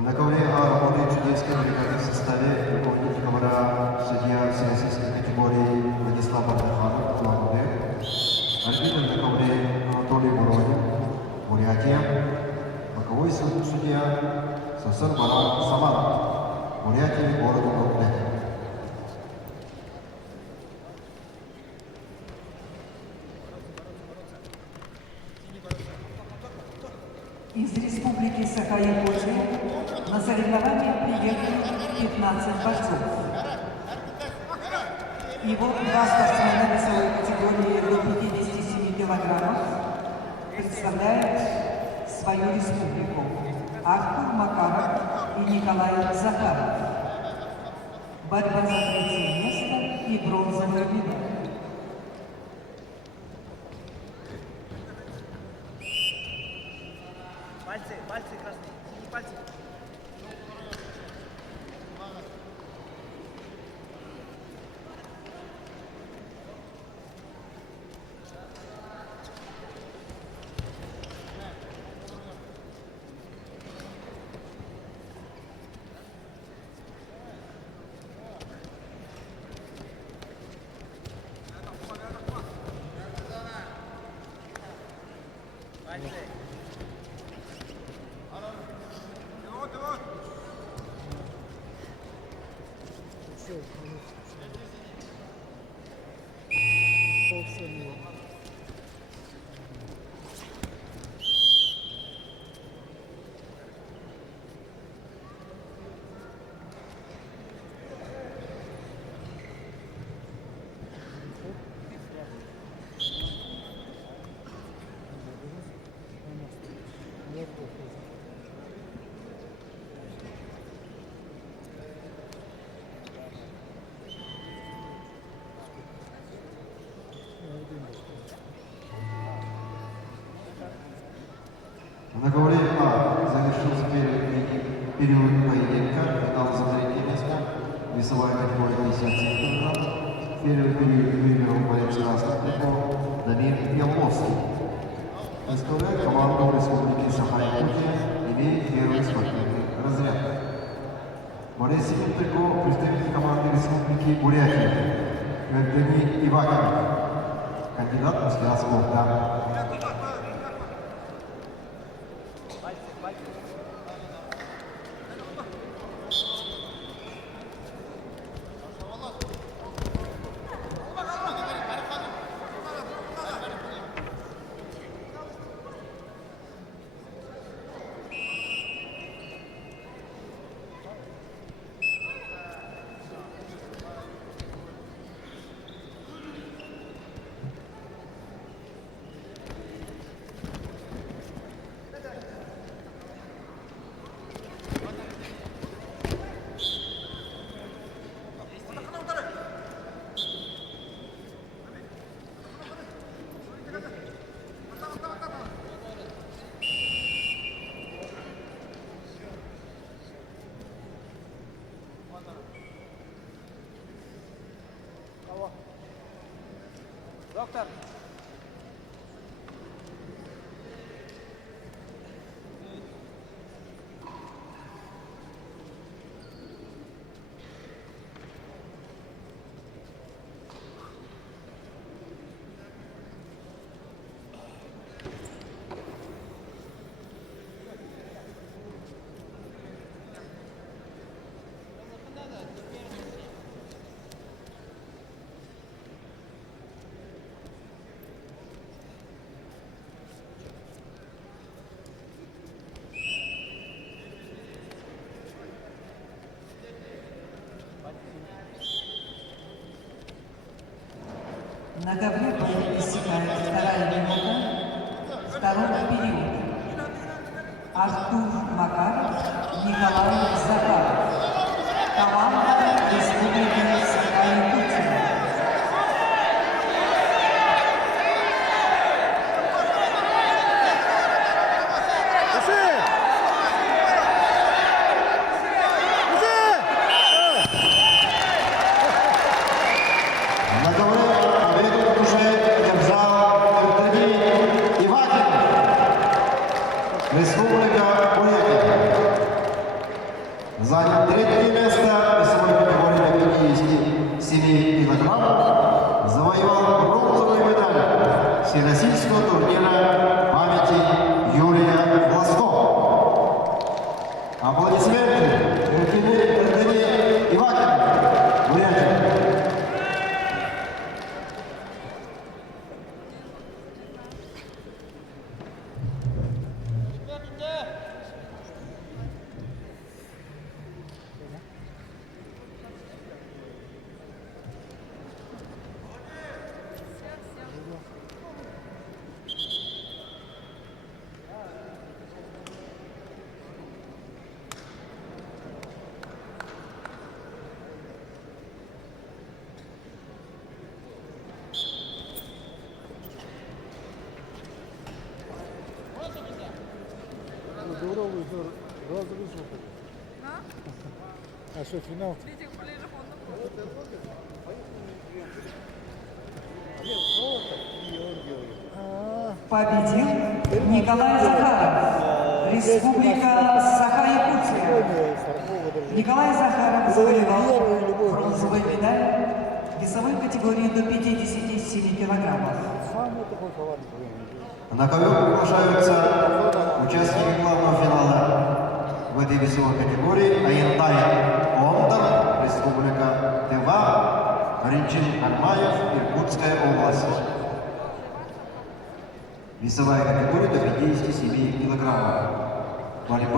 На ковре работает судейская бригада в составе руководитель ковра судья всероссийской категории Владислав Бардаханов, Лагуде, арбитр на ковре Анатолий Боронин, Бурятия, боковой судья Сасан Баран Самарат, Бурятия, город Лагуде. Из Республики Саха-Якутия на соревнования приехали 15 борцов. И вот два спортсмена весовой категории до 57 килограммов представляют свою республику. Артур Макаров и Николай Захаров. Борьба за третье место и бронзовую медаль. Пальцы красные, синие пальцы. Пальцы. На ковре А завершился период поединка, финал за третье место, весовая категория 57 кг. Первый период выиграл боец красных триков Дамир Ялмовский. Представляет команду Республики Саха-Якутия, имеет первый спортивный разряд. Борец синим трико представитель команды Республики Бурятия Евгений Иваков, кандидат в мастера спорта. Доктор. На ковре истекает вторая минута второго периода. Артур Макаров, Николай Захаров. Команда Республики Саха-Якутия. На ковре победу уже держал Евгений Иваков, Республика Бурятия. всероссийского турнира памяти Юрия Власко. Аплодисменты Иркине Ивакиной, Бурятия. Здорово, разрушил. А что, финал? Победил Николай Захаров, Республика Саха-Якутия. Николай Захаров завоевал бронзовую медаль в весовой категории до 57 килограммов. Самый такой фаворит. На ковер приглашаются участники главного финала в этой весовой категории Аентай Ондар, Республика Тыва, Ринчин Армаев, Иркутская область. Весовая категория до 57 килограммов. Волейбол.